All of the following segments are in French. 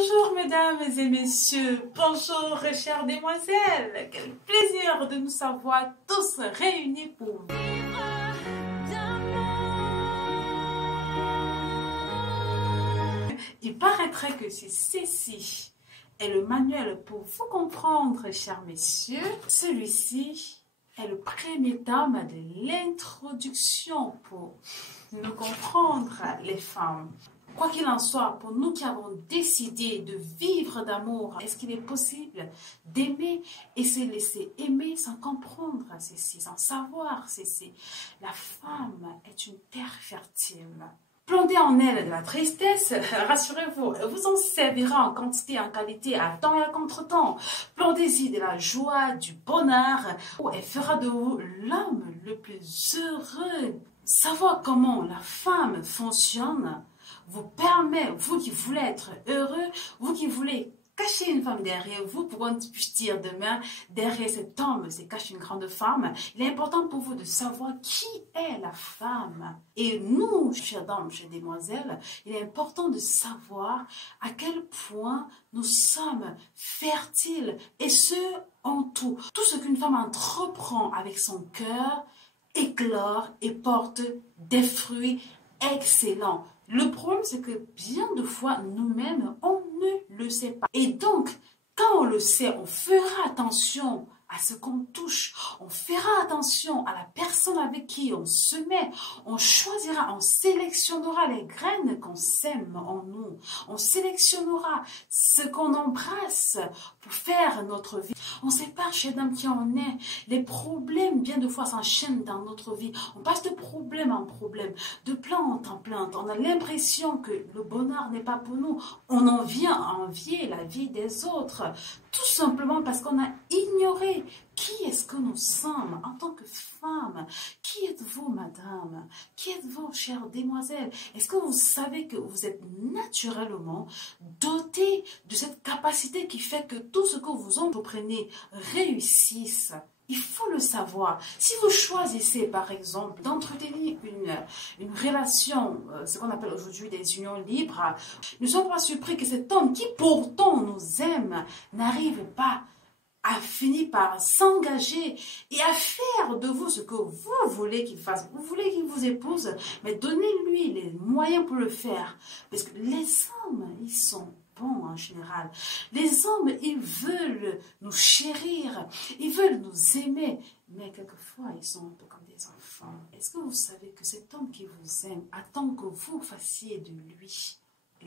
Bonjour mesdames et messieurs, bonjour chères demoiselles, quel plaisir de nous savoir tous réunis pour vivre d'amour. Il paraîtrait que si ceci est le manuel pour vous comprendre, chers messieurs, celui-ci est le premier tome de l'introduction pour nous comprendre les femmes. Quoi qu'il en soit, pour nous qui avons décidé de vivre d'amour, est-ce qu'il est possible d'aimer et se laisser aimer sans comprendre ceci, sans savoir ceci? La femme est une terre fertile. Plantez en elle de la tristesse, rassurez-vous, elle vous en servira en quantité et en qualité, à temps et à contre-temps. Plantez-y de la joie, du bonheur, elle fera de vous l'homme le plus heureux. Savoir comment la femme fonctionne vous permet, vous qui voulez être heureux, vous qui voulez cacher une femme derrière vous, pour qu'on puisse dire demain, derrière cet homme se cache une grande femme. Il est important pour vous de savoir qui est la femme. Et nous, chers dames, chères demoiselles, il est important de savoir à quel point nous sommes fertiles, et ce, en tout. Tout ce qu'une femme entreprend avec son cœur éclore et porte des fruits excellents. Le problème, c'est que bien de fois, nous-mêmes, on ne le sait pas. Et donc, quand on le sait, on fera attention à ce qu'on touche. On fera attention à la personne avec qui on se met. On choisira, on sélectionnera les graines qu'on sème en nous. On sélectionnera ce qu'on embrasse pour faire notre vie. On ne sait pas chez l'homme qui on est. Les problèmes, bien de fois, s'enchaînent dans notre vie. On passe de problème en problème, de plainte en plainte. On a l'impression que le bonheur n'est pas pour nous. On en vient à envier la vie des autres. Tout simplement parce qu'on a ignoré qui est-ce que nous sommes en tant que femmes. Qui êtes-vous, madame? Qui êtes-vous, chère demoiselle? Est-ce que vous savez que vous êtes naturellement dotée de cette capacité qui fait que tout ce que vous entreprenez réussisse? Il faut le savoir. Si vous choisissez, par exemple, d'entretenir une relation, ce qu'on appelle aujourd'hui des unions libres, ne soyez pas surpris que cet homme qui pourtant nous aime n'arrive pas à finir par s'engager et à faire de vous ce que vous voulez qu'il fasse. Vous voulez qu'il vous épouse, mais donnez-lui les moyens pour le faire. Parce que les hommes, ils sont bons en général. Les hommes, ils veulent nous chérir, ils veulent nous aimer, mais quelquefois, ils sont un peu comme des enfants. Est-ce que vous savez que cet homme qui vous aime attend que vous fassiez de lui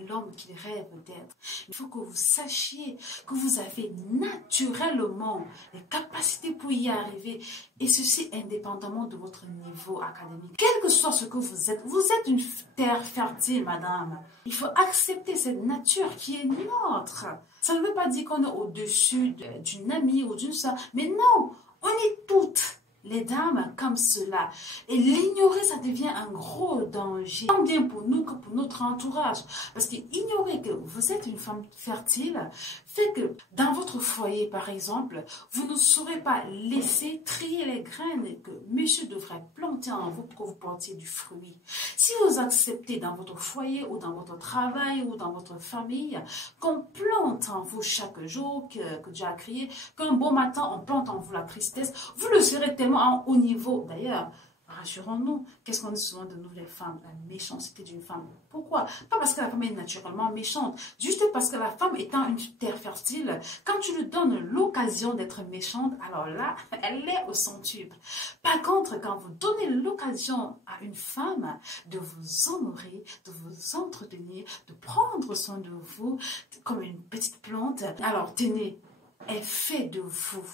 l'homme qu'il rêve d'être? Il faut que vous sachiez que vous avez naturellement les capacités pour y arriver, et ceci indépendamment de votre niveau académique. Quel que soit ce que vous êtes une terre fertile, madame. Il faut accepter cette nature qui est nôtre. Ça ne veut pas dire qu'on est au-dessus d'une amie ou d'une soeur, mais non, on est toutes les dames comme cela. Et l'ignorer, ça devient un gros danger. Tant bien pour nous que pour notre entourage. Parce qu'ignorer que vous êtes une femme fertile fait que dans votre foyer, par exemple, vous ne saurez pas laisser trier les graines que monsieur devrait planter en vous pour que vous portiez du fruit. Si vous acceptez dans votre foyer ou dans votre travail ou dans votre famille qu'on plante en vous chaque jour, que Dieu a créé, qu'un beau matin on plante en vous la tristesse, vous le serez tellement à un haut niveau. D'ailleurs, rassurons-nous, qu'est-ce qu'on dit souvent de nous les femmes? La méchanceté d'une femme. Pourquoi? Pas parce que la femme est naturellement méchante, juste parce que la femme étant une terre fertile, quand tu lui donnes l'occasion d'être méchante, alors là, elle est au centuple. Par contre, quand vous donnez l'occasion à une femme de vous honorer, de vous entretenir, de prendre soin de vous, comme une petite plante, alors tenez, elle fait de vous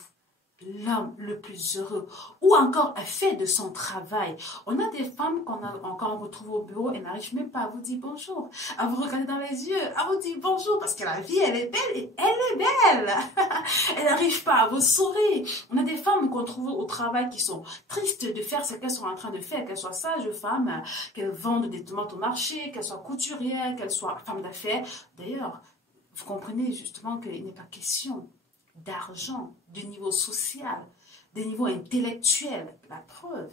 l'homme le plus heureux, ou encore elle fait de son travail. On a des femmes quand on retrouve au bureau, elles n'arrivent même pas à vous dire bonjour, à vous regarder dans les yeux, à vous dire bonjour, parce que la vie, elle est belle et elle est belle. Elle n'arrive pas à vous sourire. On a des femmes qu'on trouve au travail qui sont tristes de faire ce qu'elles sont en train de faire, qu'elles soient sages femmes, qu'elles vendent des tomates au marché, qu'elles soient couturières, qu'elles soient femmes d'affaires. D'ailleurs, vous comprenez justement qu'il n'est pas question d'argent, de niveau social, de niveau intellectuel. La preuve,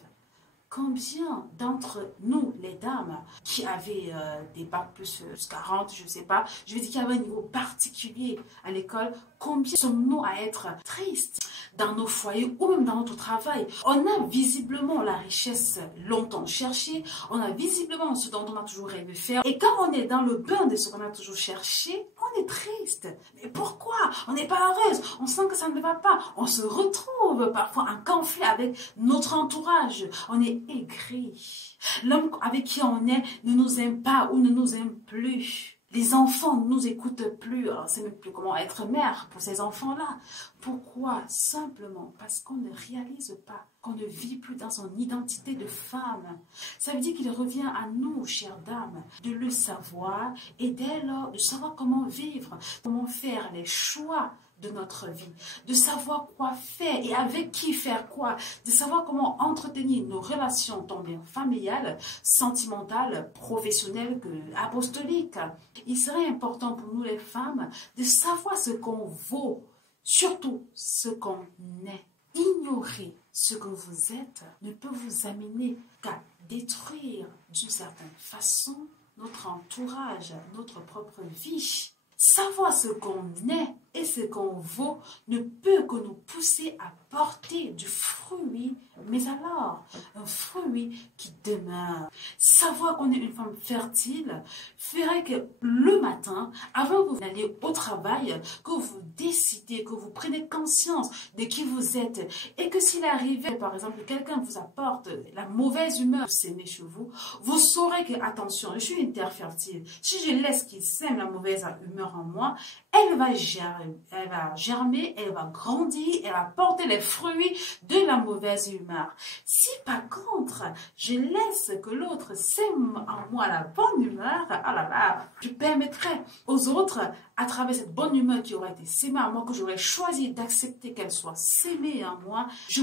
Combien d'entre nous, les dames, qui avaient des bacs plus 40, je ne sais pas, je veux dire qu'il y avait un niveau particulier à l'école, combien sommes-nous à être tristes dans nos foyers ou même dans notre travail? On a visiblement la richesse longtemps cherchée, on a visiblement ce dont on a toujours rêvé faire. Et quand on est dans le bain de ce qu'on a toujours cherché, on est triste. Mais pourquoi? On n'est pas heureuse, on sent que ça ne va pas. On se retrouve parfois en conflit avec notre entourage. On est aigri. L'homme avec qui on est ne nous aime pas ou ne nous aime plus. Les enfants ne nous écoutent plus. On ne sait même plus comment être mère pour ces enfants-là. Pourquoi? Simplement parce qu'on ne réalise pas, qu'on ne vit plus dans son identité de femme. Ça veut dire qu'il revient à nous, chères dames, de le savoir et dès lors de savoir comment vivre, comment faire les choix de notre vie, de savoir quoi faire et avec qui faire quoi, de savoir comment entretenir nos relations tant bien familiales, sentimentales, professionnelles que apostoliques. Il serait important pour nous les femmes de savoir ce qu'on vaut, surtout ce qu'on est. Ignorer ce que vous êtes ne peut vous amener qu'à détruire d'une certaine façon notre entourage, notre propre vie. Savoir ce qu'on est et ce qu'on vaut ne peut que nous pousser à porter du fruit, mais alors un fruit qui demeure. Savoir qu'on est une femme fertile ferait que le matin, avant que vous n'alliez au travail, que vous décidez, que vous prenez conscience de qui vous êtes et que s'il arrivait, par exemple, que quelqu'un vous apporte la mauvaise humeur s'aimer chez vous, vous saurez que, attention, je suis une terre fertile. Si je laisse qu'il sème la mauvaise humeur en moi, elle va germer, elle va grandir, elle va porter les fruits de la mauvaise humeur. Si par contre, je laisse que l'autre sème en moi la bonne humeur, ah là là, je permettrai aux autres, à travers cette bonne humeur qui aurait été sémée en moi, que j'aurais choisi d'accepter qu'elle soit sémée en moi, je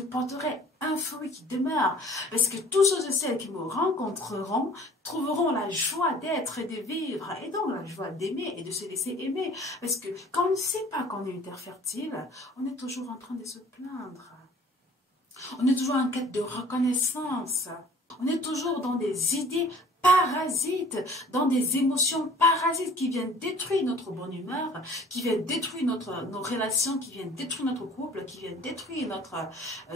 porterai un fruit qui demeure. Parce que tous ceux et celles qui me rencontreront trouveront la joie d'être et de vivre, et donc la joie d'aimer et de se laisser aimer. Parce que quand on ne sait pas qu'on est une terre fertile, on est toujours en train de se plaindre. On est toujours en quête de reconnaissance. On est toujours dans des idées parasites, dans des émotions parasites qui viennent détruire notre bonne humeur, qui viennent détruire nos relations, qui viennent détruire notre couple, qui viennent détruire notre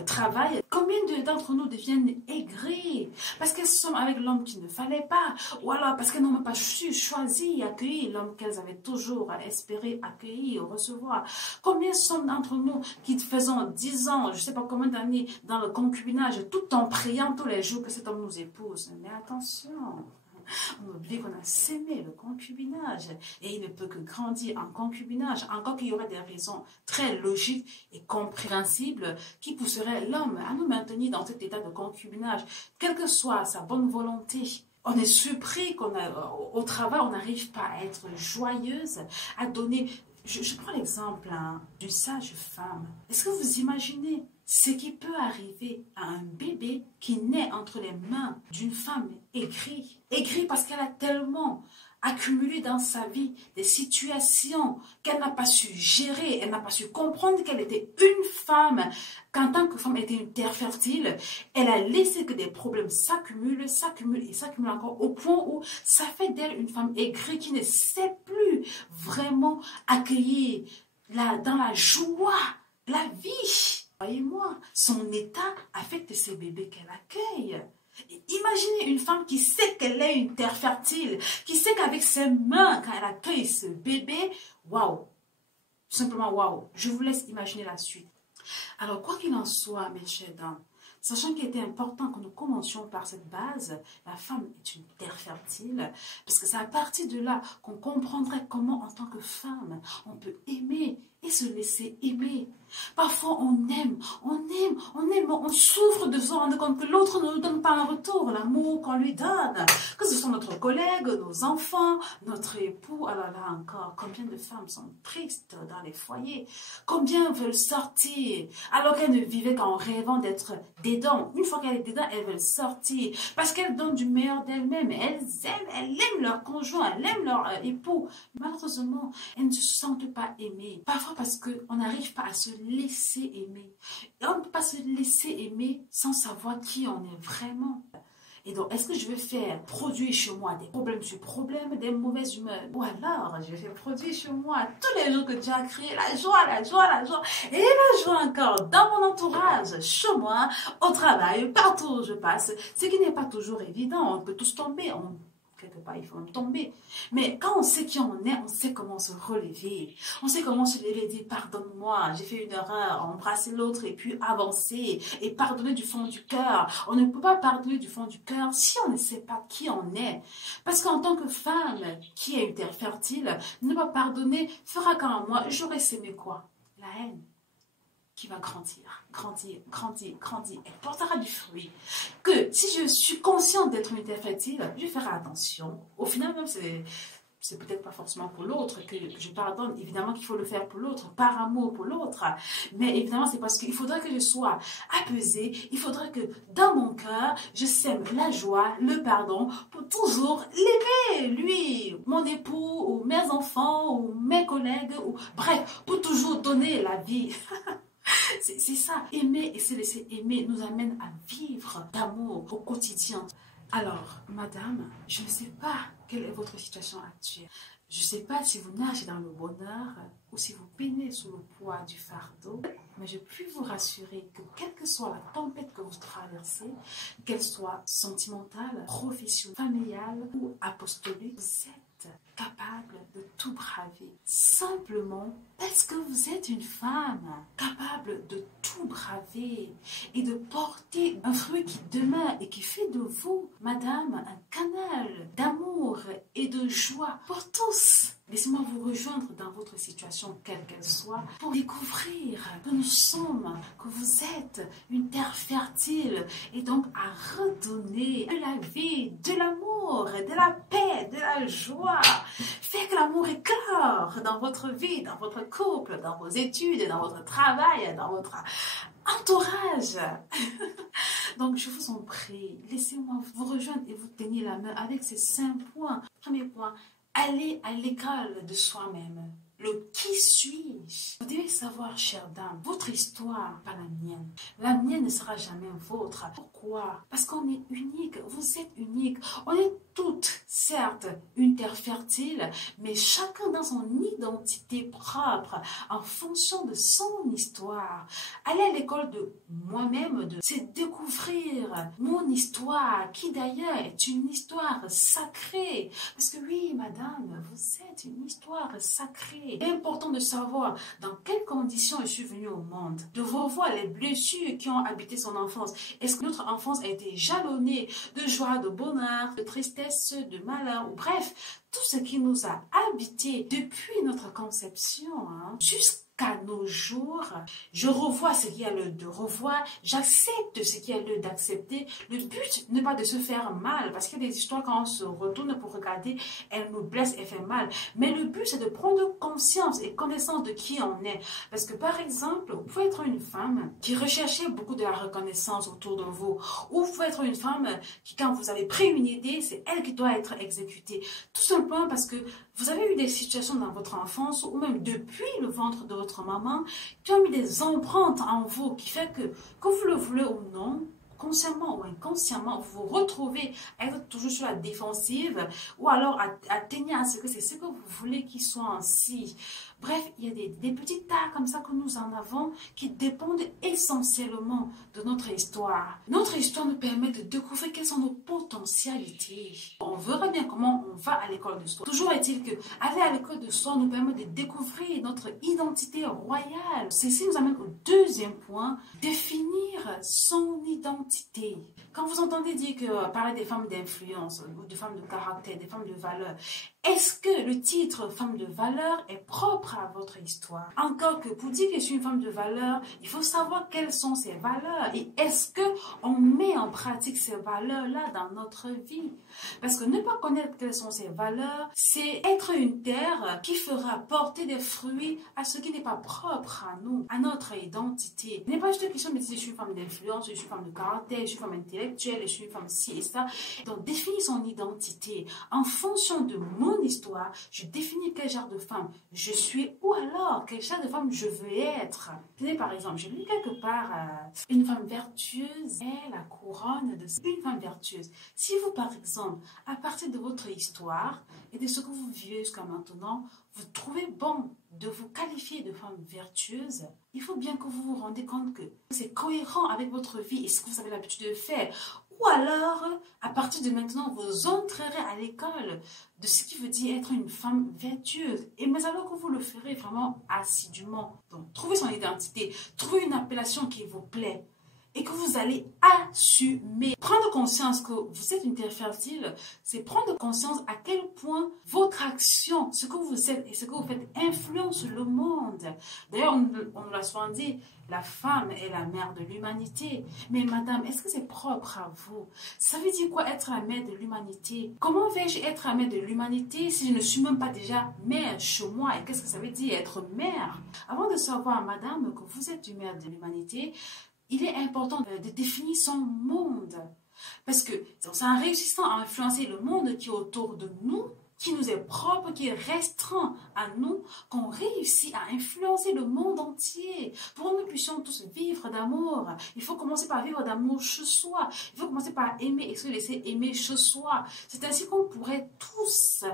travail. Combien d'entre nous deviennent aigris parce qu'elles sont avec l'homme qu'il ne fallait pas, ou alors parce qu'elles n'ont même pas su choisir et accueillir l'homme qu'elles avaient toujours espéré accueillir ou recevoir. Combien sont d'entre nous qui faisons 10 ans, je ne sais pas combien d'années dans le concubinage, tout en priant tous les jours que cet homme nous épouse. Mais attention, on oublie qu'on a sémé le concubinage et il ne peut que grandir en concubinage, encore qu'il y aurait des raisons très logiques et compréhensibles qui pousseraient l'homme à nous maintenir dans cet état de concubinage, quelle que soit sa bonne volonté. On est surpris qu'au travail, on n'arrive pas à être joyeuse, à donner... Je prends l'exemple d'une sage femme. Est-ce que vous imaginez ce qui peut arriver à un bébé qui naît entre les mains d'une femme aigrie? Aigrie parce qu'elle a tellement accumulé dans sa vie des situations qu'elle n'a pas su gérer, elle n'a pas su comprendre qu'elle était une femme, qu'en tant que femme elle était une terre fertile. Elle a laissé que des problèmes s'accumulent, s'accumulent et s'accumulent encore au point où ça fait d'elle une femme aigrie qui ne sait plus vraiment accueillir dans la joie la vie. Voyez-moi, son état affecte ces bébés qu'elle accueille. Imaginez une femme qui sait qu'elle est une terre fertile, qui sait qu'avec ses mains, quand elle accueille ce bébé, waouh, simplement waouh. Je vous laisse imaginer la suite. Alors, quoi qu'il en soit, mes chers dames, sachant qu'il était important que nous commencions par cette base, la femme est une terre fertile, parce que c'est à partir de là qu'on comprendrait comment, en tant que femme, on peut aimer et se laisser aimer. Parfois, on aime, on souffre de se rendre compte que l'autre ne nous donne pas un retour, l'amour qu'on lui donne. Que ce soit notre collègue, nos enfants, notre époux. Alors là encore, combien de femmes sont tristes dans les foyers? Combien veulent sortir alors qu'elles ne vivaient qu'en rêvant d'être dedans. Une fois qu'elle est dedans, elles veulent sortir. Parce qu'elles donnent du meilleur d'elles-mêmes. Elles aiment leur conjoint, elles aiment leur époux. Malheureusement, elles ne se sentent pas aimées. Parfois parce qu'on n'arrive pas à se laisser aimer. Et on ne peut pas se laisser aimer sans savoir qui on est vraiment. Et donc, est-ce que je vais faire produire chez moi des problèmes sur problèmes, des mauvaises humeurs? Ou alors, je vais faire produire chez moi tous les jours que Dieu a créé la joie, la joie, la joie, et la joie encore dans mon entourage, chez moi, au travail, partout où je passe. Ce qui n'est pas toujours évident, on peut tous tomber, quelque part, il faut même tomber. Mais quand on sait qui on est, on sait comment se relever. On sait comment se lever et dire pardonne-moi, j'ai fait une erreur, embrasser l'autre et puis avancer et pardonner du fond du cœur. On ne peut pas pardonner du fond du cœur si on ne sait pas qui on est. Parce qu'en tant que femme qui est une terre fertile, ne pas pardonner fera qu'en moi, j'aurais sémé quoi? La haine qui va grandir, grandir, grandir, grandir, elle portera du fruit. Que si je suis consciente d'être une terre fertile, je ferai attention. Au final, même, c'est peut-être pas forcément pour l'autre que je pardonne. Évidemment qu'il faut le faire pour l'autre, par amour pour l'autre. Mais évidemment, c'est parce qu'il faudrait que je sois apaisée. Il faudrait que dans mon cœur, je sème la joie, le pardon, pour toujours l'aimer, lui, mon époux, ou mes enfants, ou mes collègues, ou bref, pour toujours donner la vie. C'est ça, aimer et se laisser aimer nous amène à vivre d'amour au quotidien. Alors, madame, je ne sais pas quelle est votre situation actuelle. Je ne sais pas si vous nagez dans le bonheur ou si vous peinez sous le poids du fardeau, mais je puis vous rassurer que quelle que soit la tempête que vous traversez, qu'elle soit sentimentale, professionnelle, familiale ou apostolique, vous êtes capable de tout braver. Simplement parce que vous êtes une femme capable de tout braver et de porter un fruit qui demeure et qui fait de vous, madame, un canal d'amour et de joie pour tous. Laissez-moi vous rejoindre dans votre situation, quelle qu'elle soit, pour découvrir que nous sommes, que vous êtes une terre fertile et donc à redonner de la vie, de l'amour, de la paix, de la joie. Faites que l'amour éclore dans votre vie, dans votre couple, dans vos études, dans votre travail, dans votre entourage. Donc, je vous en prie, laissez-moi vous rejoindre et vous tenir la main avec ces 5 points. Premier point, allez à l'école de soi-même. Le qui suis-je? Vous devez savoir, chère dame, votre histoire, pas la mienne. La mienne ne sera jamais vôtre. Pourquoi? Parce qu'on est unique. Vous êtes unique. On est toutes, certes, une terre fertile, mais chacun dans son identité propre, en fonction de son histoire. Aller à l'école de moi-même, c'est découvrir mon histoire, qui d'ailleurs est une histoire sacrée. Parce que oui, madame, vous êtes une histoire sacrée. Il est important de savoir dans quelles conditions je suis venue au monde, de revoir les blessures qui ont habité son enfance. Est-ce que notre enfance a été jalonnée de joie, de bonheur, de tristesse, de malheur, ou bref, tout ce qui nous a habité depuis notre conception, jusqu'à nos jours. Je revois ce qu'il y a lieu de revoir, j'accepte ce qu'il y a lieu d'accepter. Le but n'est pas de se faire mal, parce qu'il y a des histoires quand on se retourne pour regarder, elles nous blessent et font mal. Mais le but c'est de prendre conscience et connaissance de qui on est. Parce que par exemple, vous pouvez être une femme qui recherchait beaucoup de la reconnaissance autour de vous, ou vous pouvez être une femme qui, quand vous avez pris une idée, c'est elle qui doit être exécutée. Tout simplement parce que vous avez eu des situations dans votre enfance, ou même depuis le ventre de votre maman, qui ont mis des empreintes en vous, qui fait que vous le voulez ou non, consciemment ou inconsciemment, vous vous retrouvez à être toujours sur la défensive, ou alors à tenir à ce que c'est ce que vous voulez qu'il soit ainsi. Bref, il y a des petits tas comme ça que nous en avons qui dépendent essentiellement de notre histoire. Notre histoire nous permet de découvrir quelles sont nos potentialités. On verra bien comment on va à l'école de soi. Toujours est-il que aller à l'école de soi nous permet de découvrir notre identité royale. Ceci nous amène au deuxième point, définir son identité. Quand vous entendez dire que parler des femmes d'influence ou des femmes de caractère, des femmes de valeur, Est-ce que le titre femme de valeur est propre à votre histoire? Encore que pour dire que je suis une femme de valeur, il faut savoir quelles sont ces valeurs et est-ce que on met en pratique ces valeurs-là dans notre vie? Parce que ne pas connaître quelles sont ces valeurs, c'est être une terre qui fera porter des fruits à ce qui n'est pas propre à nous, à notre identité. Il n'est pas juste une question de dire je suis une femme d'influence, je suis une femme de caractère, je suis une femme intellectuelle, je suis une femme ci et ça. Donc définir son identité en fonction de mon histoire, je définis quel genre de femme je suis ou alors quel genre de femme je veux être. Tenez par exemple, j'ai lu quelque part une femme vertueuse est la couronne de une femme vertueuse. Si vous par exemple, à partir de votre histoire et de ce que vous vivez jusqu'à maintenant, vous trouvez bon de vous qualifier de femme vertueuse, il faut bien que vous vous rendez compte que c'est cohérent avec votre vie et ce que vous avez l'habitude de faire. Ou alors, à partir de maintenant, vous entrerez à l'école de ce qui veut dire être une femme vertueuse. Mais alors que vous le ferez vraiment assidûment. Donc, trouvez son identité, trouvez une appellation qui vous plaît et que vous allez assumer. Prendre conscience que vous êtes une terre fertile, c'est prendre conscience à quel point votre action, ce que vous êtes et ce que vous faites influence le monde. D'ailleurs, on nous l'a souvent dit, la femme est la mère de l'humanité. Mais madame, est-ce que c'est propre à vous? Ça veut dire quoi être la mère de l'humanité? Comment vais-je être la mère de l'humanité si je ne suis même pas déjà mère chez moi? Et qu'est-ce que ça veut dire être mère? Avant de savoir, madame, que vous êtes une mère de l'humanité, il est important de définir son monde. Parce que c'est en réussissant à influencer le monde qui est autour de nous, qui nous est propre, qui est restreint à nous, qu'on réussit à influencer le monde entier. Pour que nous puissions tous vivre d'amour, il faut commencer par vivre d'amour chez soi. Il faut commencer par aimer et se laisser aimer chez soi. C'est ainsi qu'on pourrait tous,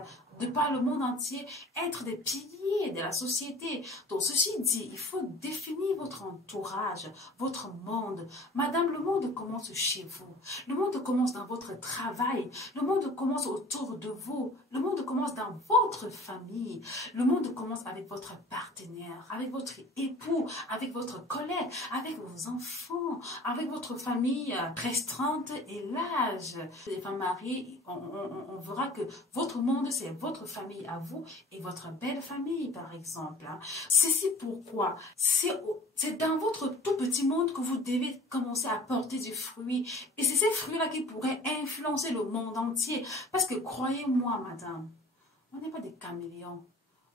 de par le monde entier, être des piliers de la société. Donc, ceci dit, il faut définir votre entourage, votre monde. Madame, le monde commence chez vous. Le monde commence dans votre travail. Le monde commence autour de vous. Le monde commence dans votre famille. Le monde commence avec votre partenaire, avec votre époux, avec votre collègue, avec vos enfants, avec votre famille restreinte et large. Les femmes mariées, on verra que votre monde, c'est votre famille à vous et votre belle famille, par exemple. Ceci pourquoi c'est dans votre tout petit monde que vous devez commencer à porter du fruit. Et c'est ces fruits-là qui pourraient influencer le monde entier. Parce que croyez-moi, madame, on n'est pas des caméléons.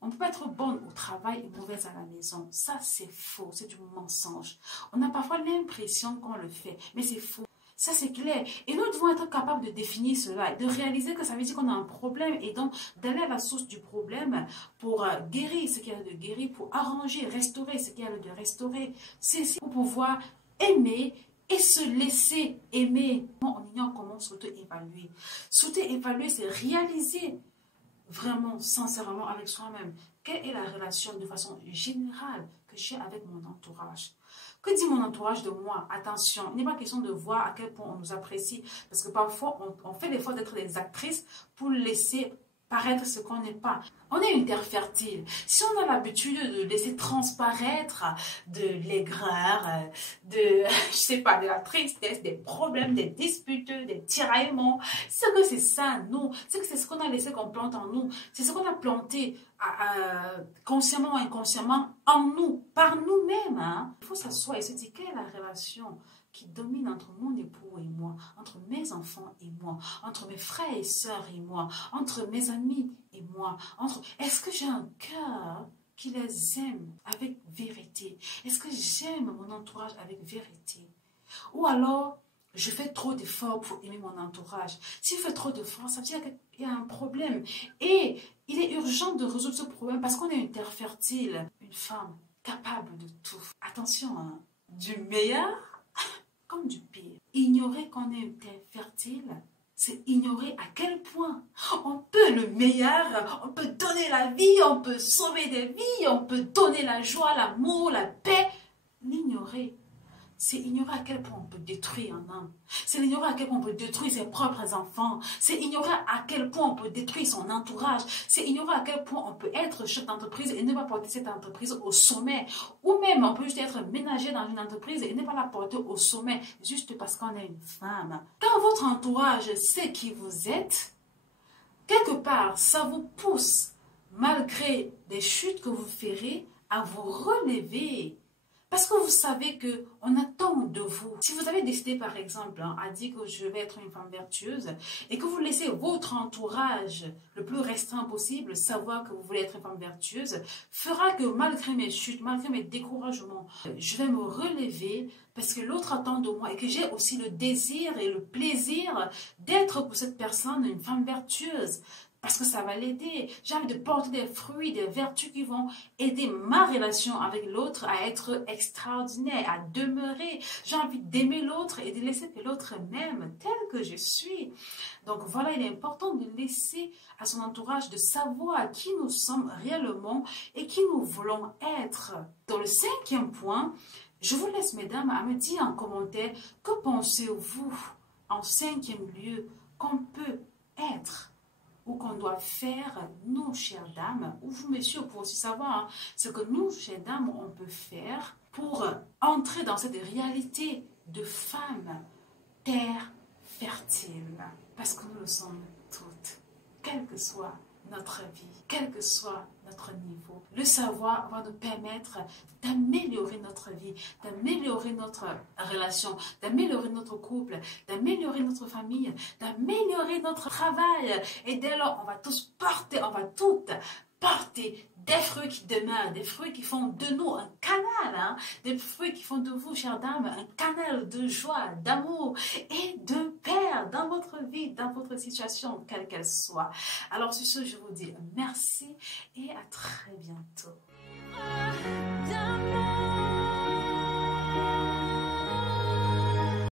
On peut pas être bonne au travail et mauvaise à la maison. Ça, c'est faux, c'est du mensonge. On a parfois l'impression qu'on le fait, mais c'est faux. Ça, c'est clair. Et nous devons être capables de définir cela, de réaliser que ça veut dire qu'on a un problème et donc d'aller à la source du problème pour guérir ce qu'il y a de guérir, pour arranger, restaurer ce qu'il y a de restaurer. C'est pour pouvoir aimer et se laisser aimer. On ignore comment s'auto-évaluer. S'auto-évaluer, c'est réaliser vraiment, sincèrement avec soi-même quelle est la relation de façon générale que j'ai avec mon entourage. Que dit mon entourage de moi? Attention, il n'est pas question de voir à quel point on nous apprécie. Parce que parfois, on fait l'effort d'être des actrices pour laisser paraître ce qu'on n'est pas. On est une terre fertile. Si on a l'habitude de laisser transparaître de l'aigreur, je sais pas, de la tristesse, des problèmes, des disputes, des tiraillements, c'est que c'est ça, nous. C'est que c'est ce qu'on a laissé qu'on plante en nous. C'est ce qu'on a planté consciemment ou inconsciemment en nous, par nous-mêmes. Hein. Il faut s'asseoir et se dire quelle est la relation qui domine entre mon époux et moi, entre mes enfants et moi, entre mes frères et sœurs et moi, entre mes amis et moi, est-ce que j'ai un cœur qui les aime avec vérité? Est-ce que j'aime mon entourage avec vérité? Ou alors, je fais trop d'efforts pour aimer mon entourage. Si je fais trop d'efforts, ça veut dire qu'il y a un problème. Et il est urgent de résoudre ce problème parce qu'on est une terre fertile, une femme capable de tout. Attention, hein, du meilleur comme du pire. Ignorer qu'on est une terre fertile, c'est ignorer à quel point on peut le meilleur, on peut donner la vie, on peut sauver des vies, on peut donner la joie, l'amour, la paix. L'ignorer, c'est ignorer à quel point on peut détruire un homme. C'est ignorer à quel point on peut détruire ses propres enfants. C'est ignorer à quel point on peut détruire son entourage. C'est ignorer à quel point on peut être chef d'entreprise et ne pas porter cette entreprise au sommet. Ou même on peut juste être ménager dans une entreprise et ne pas la porter au sommet juste parce qu'on est une femme. Quand votre entourage sait qui vous êtes, quelque part, ça vous pousse, malgré des chutes que vous ferez, à vous relever. Parce que vous savez qu'on attend de vous. Si vous avez décidé, par exemple, à dire que je vais être une femme vertueuse et que vous laissez votre entourage le plus restreint possible savoir que vous voulez être une femme vertueuse, fera que malgré mes chutes, malgré mes découragements, je vais me relever parce que l'autre attend de moi et que j'ai aussi le désir et le plaisir d'être pour cette personne une femme vertueuse. Parce que ça va l'aider. J'ai envie de porter des fruits, des vertus qui vont aider ma relation avec l'autre à être extraordinaire, à demeurer. J'ai envie d'aimer l'autre et de laisser que l'autre m'aime tel que je suis. Donc voilà, il est important de laisser à son entourage de savoir qui nous sommes réellement et qui nous voulons être. Dans le 5e point, je vous laisse, mesdames, à me dire en commentaire que pensez-vous en 5e lieu qu'on peut être ou qu'on doit faire, nous, chères dames, ou vous, messieurs, pour aussi savoir ce que nous, chères dames, on peut faire pour entrer dans cette réalité de femme, terre fertile. Parce que nous le sommes toutes, quelle que soit notre vie, quel que soit notre niveau. Le savoir va nous permettre d'améliorer notre vie, d'améliorer notre relation, d'améliorer notre couple, d'améliorer notre famille, d'améliorer notre travail. Et dès lors, on va tous porter, on va toutes porter des fruits qui demeurent, des fruits qui font de nous un canal, des fruits qui font de vous, chères dames, un canal de joie, d'amour et de paix dans votre vie, dans votre situation, quelle qu'elle soit. Alors sur ce, je vous dis merci et à très bientôt.